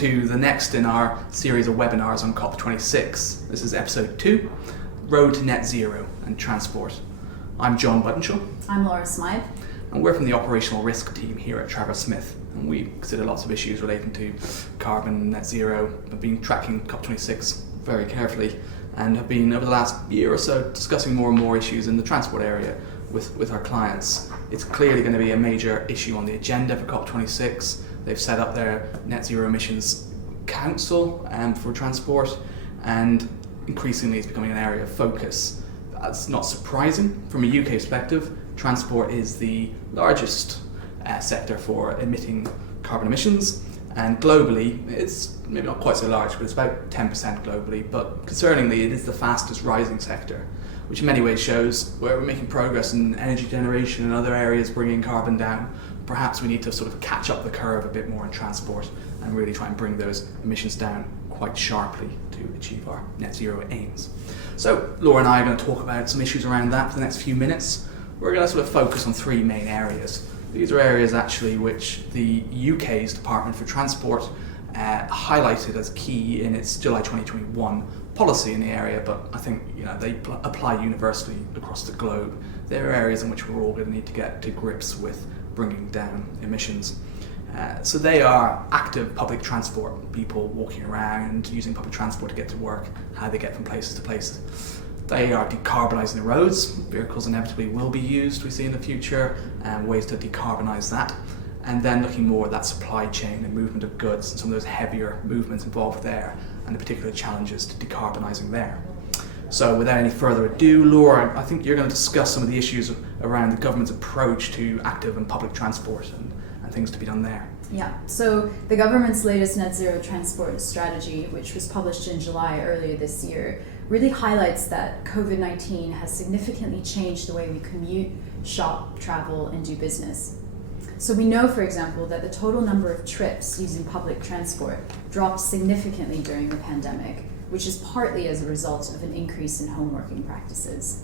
to the next in our series of webinars on COP26. This is episode 2, Road to Net Zero and Transport. I'm John Buttanshaw. I'm Laura Smyth. And we're from the operational risk team here at Smyth. And we consider lots of issues relating to carbon, net zero. We've been tracking COP26 very carefully and have been, over the last year or so, discussing more and more issues in the transport area with our clients. It's clearly going to be a major issue on the agenda for COP26. They've set up their net zero emissions Council for transport, and increasingly it's becoming an area of focus. That's not surprising. From a UK perspective, transport is the largest sector for emitting carbon emissions, and globally it's maybe not quite so large, but it's about 10% globally. But concerningly, it is the fastest rising sector, which in many ways shows where we're making progress in energy generation and other areas bringing carbon down. Perhaps we need to sort of catch up the curve a bit more in transport and really try and bring those emissions down quite sharply to achieve our net zero aims. So Laura and I are going to talk about some issues around that for the next few minutes. We're going to sort of focus on 3 main areas. These are areas actually which the UK's Department for Transport highlighted as key in its July 2021 policy in the area, but I think they apply universally across the globe. They're areas in which we're all going to need to get to grips with bringing down emissions. So they are active public transport, people walking around, using public transport to get to work, how they get from places to places. They are decarbonising the roads. Vehicles inevitably will be used, we see in the future, and ways to decarbonise that. And then looking more at that supply chain and movement of goods and some of those heavier movements involved there and the particular challenges to decarbonising there. So without any further ado, Laura, I think you're going to discuss some of the issues around the government's approach to active and public transport and things to be done there. Yeah, so the government's latest net zero transport strategy, which was published in July earlier this year, really highlights that COVID-19 has significantly changed the way we commute, shop, travel, and do business. So we know, for example, that the total number of trips using public transport dropped significantly during the pandemic, which is partly as a result of an increase in home working practices.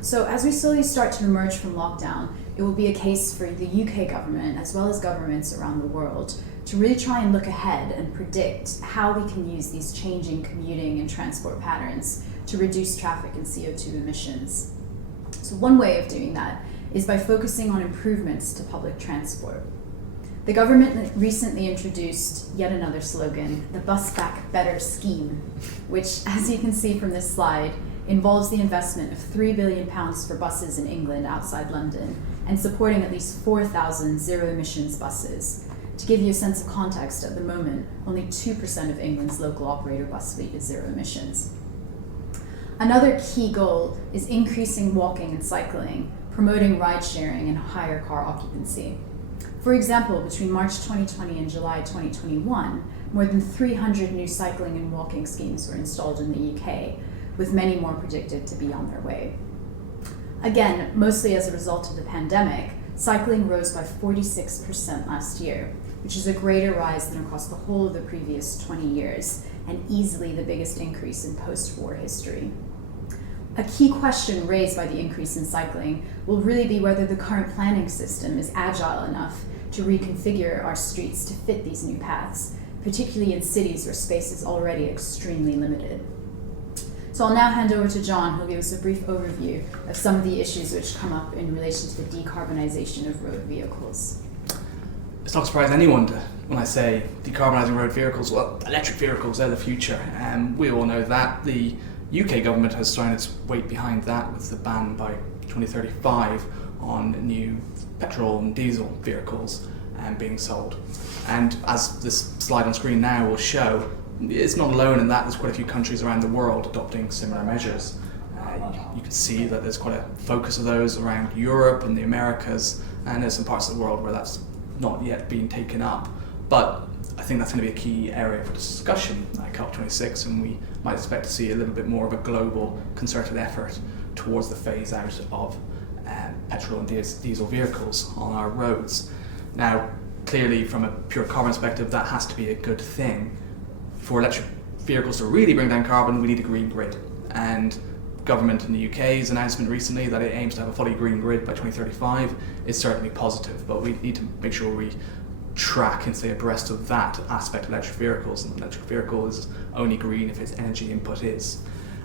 So as we slowly start to emerge from lockdown, it will be a case for the UK government, as well as governments around the world, to really try and look ahead and predict how we can use these changing commuting and transport patterns to reduce traffic and CO2 emissions. So one way of doing that is by focusing on improvements to public transport. The government recently introduced yet another slogan, the Bus Back Better scheme, which, as you can see from this slide, involves the investment of £3 billion for buses in England outside London and supporting at least 4,000 zero-emissions buses. To give you a sense of context, at the moment, only 2% of England's local operator bus fleet is zero emissions. Another key goal is increasing walking and cycling, promoting ride-sharing and higher car occupancy. For example, between March 2020 and July 2021, more than 300 new cycling and walking schemes were installed in the UK, with many more predicted to be on their way. Again, mostly as a result of the pandemic, cycling rose by 46% last year, which is a greater rise than across the whole of the previous 20 years, and easily the biggest increase in post-war history. A key question raised by the increase in cycling will really be whether the current planning system is agile enough to reconfigure our streets to fit these new paths, particularly in cities where space is already extremely limited. So I'll now hand over to John, who'll give us a brief overview of some of the issues which come up in relation to the decarbonisation of road vehicles. It's not surprising anyone when I say decarbonising road vehicles. Well, electric vehicles are the future, and we all know that. The UK government has thrown its weight behind that with the ban by 2035 on new petrol and diesel vehicles being sold. And as this slide on screen now will show, it's not alone in that. There's quite a few countries around the world adopting similar measures. You can see that there's quite a focus of those around Europe and the Americas, and there's some parts of the world where that's not yet been taken up. But I think that's going to be a key area for discussion at COP26, and we might expect to see a little bit more of a global concerted effort towards the phase out of petrol and diesel vehicles on our roads. Now, clearly from a pure carbon perspective, that has to be a good thing. For electric vehicles to really bring down carbon, we need a green grid. And government in the UK's announcement recently that it aims to have a fully green grid by 2035 is certainly positive, but we need to make sure we track and stay abreast of that aspect of electric vehicles. And electric vehicle is only green if its energy input is.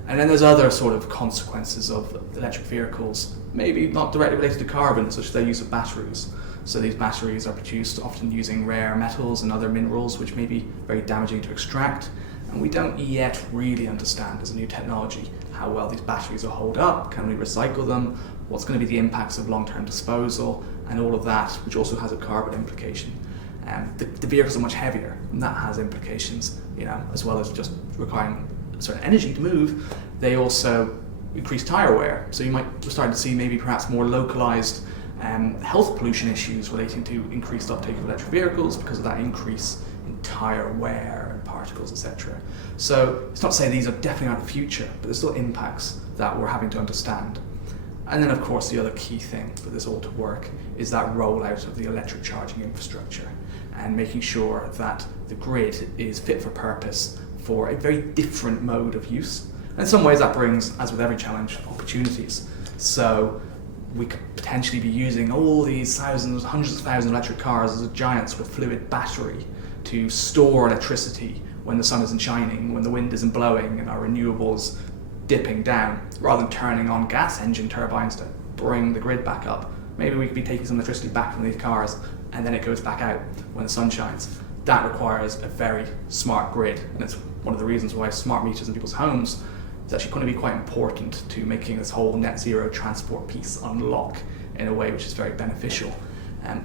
And then there's other sort of consequences of electric vehicles, maybe not directly related to carbon, such as their use of batteries. So these batteries are produced often using rare metals and other minerals, which may be very damaging to extract. And we don't yet really understand, as a new technology, how well these batteries will hold up, can we recycle them, what's going to be the impacts of long-term disposal, and all of that, which also has a carbon implication. The vehicles are much heavier, and that has implications, as well as just requiring certain energy to move. They also increase tire wear, so you might start to see maybe perhaps more localized health pollution issues relating to increased uptake of electric vehicles because of that increase in tire wear and particles, etc. So it's not to say these are definitely not the future, but there's still impacts that we're having to understand. And then of course the other key thing for this all to work is that rollout of the electric charging infrastructure and making sure that the grid is fit for purpose for a very different mode of use. And in some ways that brings, as with every challenge, opportunities. So we could potentially be using all these thousands, hundreds of thousands of electric cars as a giant sort of fluid battery to store electricity when the sun isn't shining, when the wind isn't blowing and our renewables dipping down, rather than turning on gas engine turbines to bring the grid back up. Maybe we could be taking some electricity back from these cars and then it goes back out when the sun shines. That requires a very smart grid, and it's one of the reasons why smart meters in people's homes is actually going to be quite important to making this whole net zero transport piece unlock in a way which is very beneficial.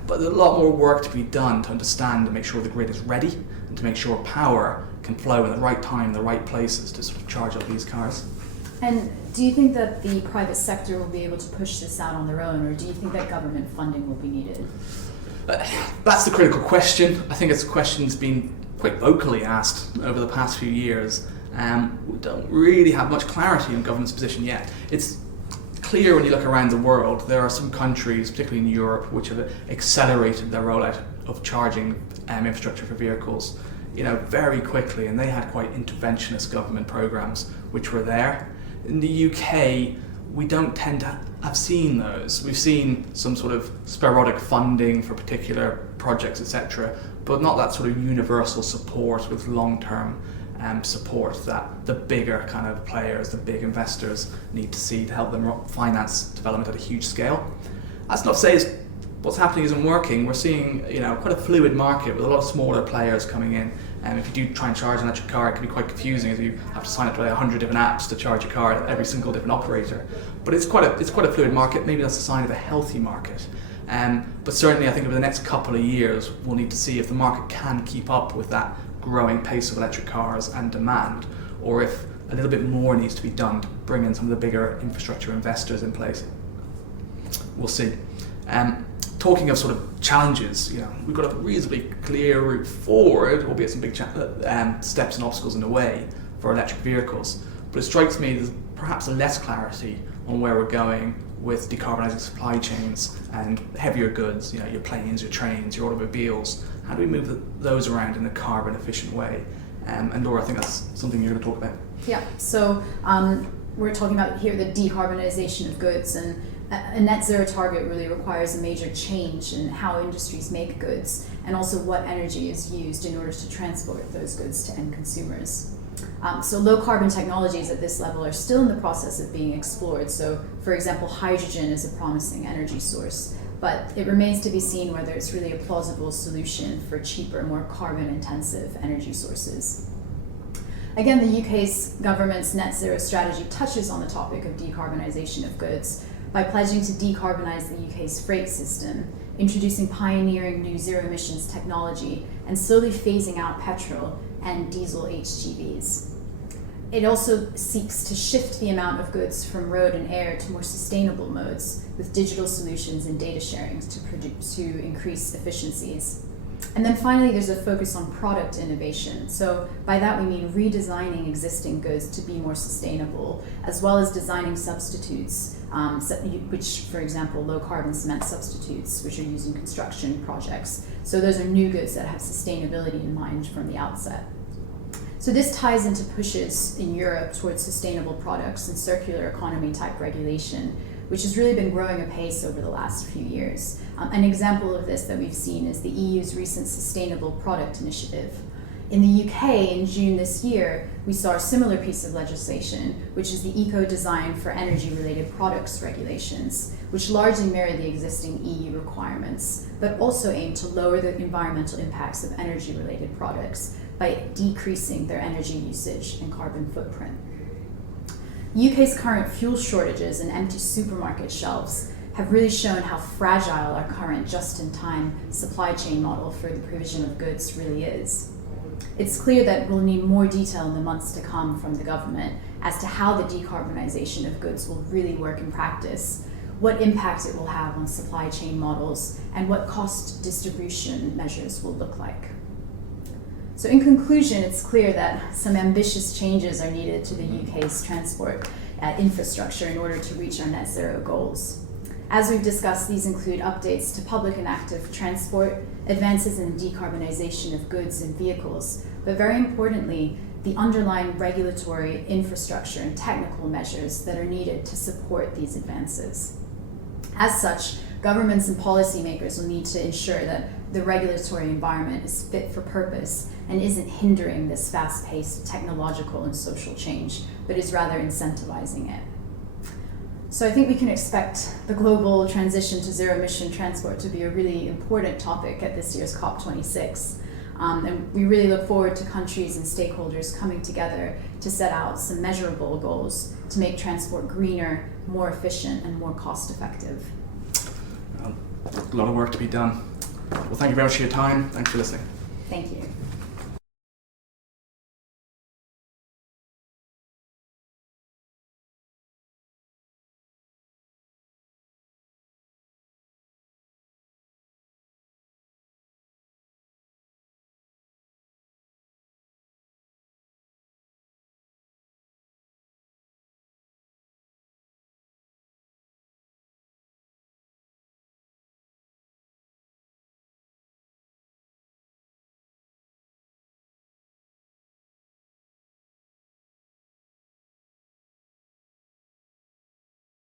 But there's a lot more work to be done to understand and make sure the grid is ready and to make sure power can flow in the right time, in the right places to sort of charge up these cars. And do you think that the private sector will be able to push this out on their own, or do you think that government funding will be needed? That's the critical question. I think it's a question that's been quite vocally asked over the past few years. We don't really have much clarity on government's position yet. It's clear when you look around the world, there are some countries, particularly in Europe, which have accelerated their rollout of charging infrastructure for vehicles, very quickly, and they had quite interventionist government programs which were there. In the UK, we don't tend to have seen those. We've seen some sort of sporadic funding for particular projects, etc., but not that sort of universal support with long-term support that the bigger kind of players, the big investors need to see to help them finance development at a huge scale. That's not to say what's happening isn't working. We're seeing quite a fluid market with a lot of smaller players coming in. And if you do try and charge an electric car, it can be quite confusing as you have to sign up to 100 different apps to charge your car at every single different operator. But it's quite a fluid market. Maybe that's a sign of a healthy market. But certainly I think over the next couple of years, we'll need to see if the market can keep up with that growing pace of electric cars and demand, or if a little bit more needs to be done to bring in some of the bigger infrastructure investors in place. We'll see. Talking of sort of challenges, we've got a reasonably clear route forward, albeit some big steps and obstacles in the way for electric vehicles. But it strikes me there's perhaps less clarity on where we're going with decarbonising supply chains and heavier goods, your planes, your trains, your automobiles. How do we move those around in a carbon efficient way? And Laura, I think that's something you're going to talk about. Yeah, so we're talking about here the decarbonisation of goods, and a net zero target really requires a major change in how industries make goods and also what energy is used in order to transport those goods to end consumers. So low carbon technologies at this level are still in the process of being explored. So for example, hydrogen is a promising energy source, but it remains to be seen whether it's really a plausible solution for cheaper, more carbon intensive energy sources. Again, the UK's government's net zero strategy touches on the topic of decarbonisation of goods by pledging to decarbonise the UK's freight system, introducing pioneering new zero emissions technology, and slowly phasing out petrol and diesel HGVs. It also seeks to shift the amount of goods from road and air to more sustainable modes with digital solutions and data sharing to increase efficiencies. And then finally, there's a focus on product innovation. So by that we mean redesigning existing goods to be more sustainable, as well as designing substitutes, which, for example, low carbon cement substitutes, which are used in construction projects. So those are new goods that have sustainability in mind from the outset. So this ties into pushes in Europe towards sustainable products and circular economy type regulation, which has really been growing apace over the last few years. An example of this that we've seen is the EU's recent Sustainable Product Initiative. In the UK, in June this year, we saw a similar piece of legislation, which is the Eco-Design for Energy-Related Products regulations, which largely mirror the existing EU requirements, but also aim to lower the environmental impacts of energy-related products by decreasing their energy usage and carbon footprint. UK's current fuel shortages and empty supermarket shelves have really shown how fragile our current just-in-time supply chain model for the provision of goods really is. It's clear that we'll need more detail in the months to come from the government as to how the decarbonization of goods will really work in practice, what impact it will have on supply chain models, and what cost distribution measures will look like. So in conclusion, it's clear that some ambitious changes are needed to the UK's transport infrastructure in order to reach our net zero goals. As we've discussed, these include updates to public and active transport, advances in the decarbonization of goods and vehicles, but very importantly, the underlying regulatory infrastructure and technical measures that are needed to support these advances. As such, governments and policymakers will need to ensure that the regulatory environment is fit for purpose and isn't hindering this fast-paced technological and social change, but is rather incentivizing it. So I think we can expect the global transition to zero-emission transport to be a really important topic at this year's COP26. And we really look forward to countries and stakeholders coming together to set out some measurable goals to make transport greener, more efficient, and more cost-effective. A lot of work to be done. Well, thank you very much for your time. Thanks for listening. Thank you.